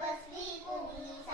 तपस्वी कुणी